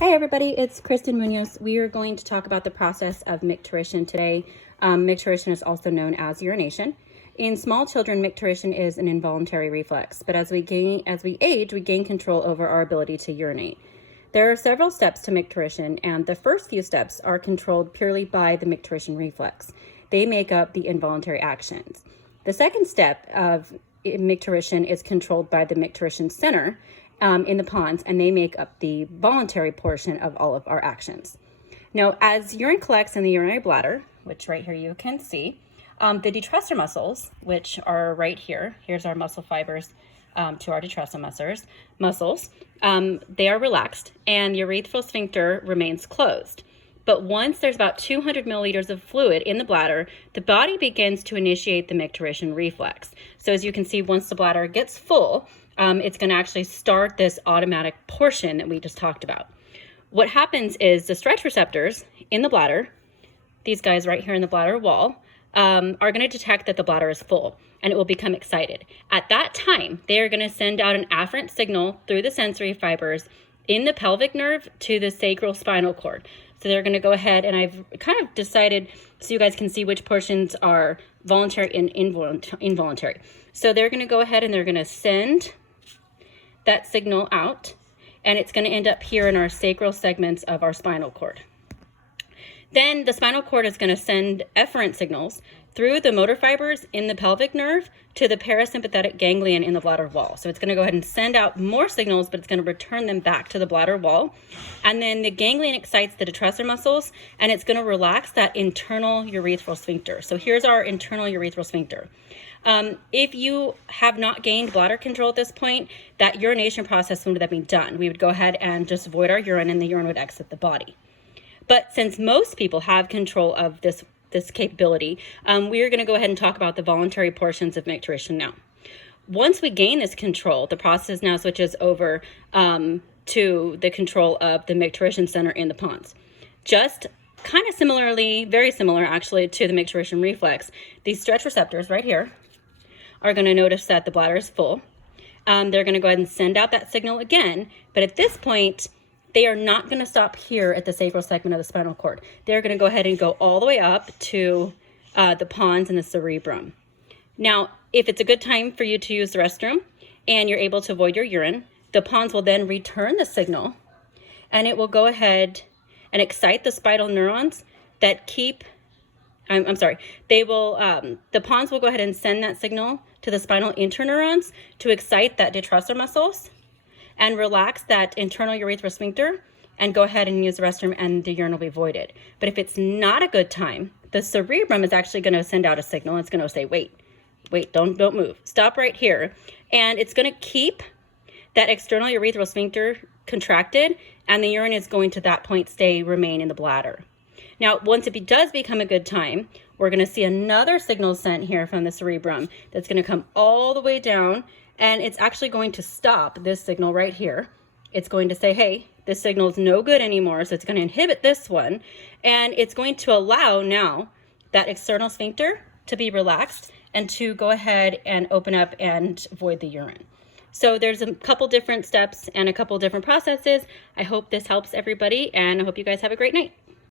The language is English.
Hi everybody, it's Kristen Munoz. We are going to talk about the process of micturition today. Micturition is also known as urination. In small children, micturition is an involuntary reflex, but as we age, we gain control over our ability to urinate. There are several steps to micturition, and the first few steps are controlled purely by the micturition reflex. They make up the involuntary actions. The second step of micturition is controlled by the micturition center in the pons, and they make up the voluntary portion of all of our actions. Now, as urine collects in the urinary bladder, which right here you can see, the detrusor muscles, which are right here, here's our muscle fibers to our detrusor muscles, they are relaxed and the urethral sphincter remains closed. But once there's about 200 milliliters of fluid in the bladder, the body begins to initiate the micturition reflex. So as you can see, once the bladder gets full, it's going to actually start this automatic portion that we just talked about. What happens is the stretch receptors in the bladder, these guys right here in the bladder wall, are going to detect that the bladder is full and it will become excited. At that time, they are going to send out an afferent signal through the sensory fibers in the pelvic nerve to the sacral spinal cord. So they're going to go ahead, and I've kind of decided so you guys can see which portions are voluntary and involuntary. So they're going to go ahead and they're going to send that signal out, and it's going to end up here in our sacral segments of our spinal cord. Then the spinal cord is going to send efferent signals through the motor fibers in the pelvic nerve to the parasympathetic ganglion in the bladder wall. So it's going to go ahead and send out more signals, but it's going to return them back to the bladder wall. And then the ganglion excites the detrusor muscles, and it's going to relax that internal urethral sphincter. So here's our internal urethral sphincter. If you have not gained bladder control at this point, that urination process would have been done. We would go ahead and just void our urine, and the urine would exit the body. But since most people have control of this capability, we are going to go ahead and talk about the voluntary portions of micturition now. Once we gain this control, the process now switches over to the control of the micturition center in the pons. Just kind of similarly, very similar actually to the micturition reflex, these stretch receptors right here are going to notice that the bladder is full. They're going to go ahead and send out that signal again, but at this point, they are not going to stop here at the sacral segment of the spinal cord. They're going to go ahead and go all the way up to the pons and the cerebrum. Now, if it's a good time for you to use the restroom and you're able to avoid your urine, the pons will then return the signal, and it will go ahead and excite the spinal neurons that keep, the pons will go ahead and send that signal to the spinal interneurons to excite that detrusor muscles and relax that internal urethral sphincter and go ahead and use the restroom, and the urine will be voided. But if it's not a good time, the cerebrum is actually going to send out a signal. It's going to say, wait, don't move. Stop right here. And it's going to keep that external urethral sphincter contracted, and the urine is going to that point remain in the bladder. Now, once it does become a good time, we're going to see another signal sent here from the cerebrum that's going to come all the way down, and it's actually going to stop this signal right here. It's going to say, hey, this signal is no good anymore, so it's going to inhibit this one, and it's going to allow now that external sphincter to be relaxed and to go ahead and open up and void the urine. So there's a couple different steps and a couple different processes. I hope this helps everybody, and I hope you guys have a great night.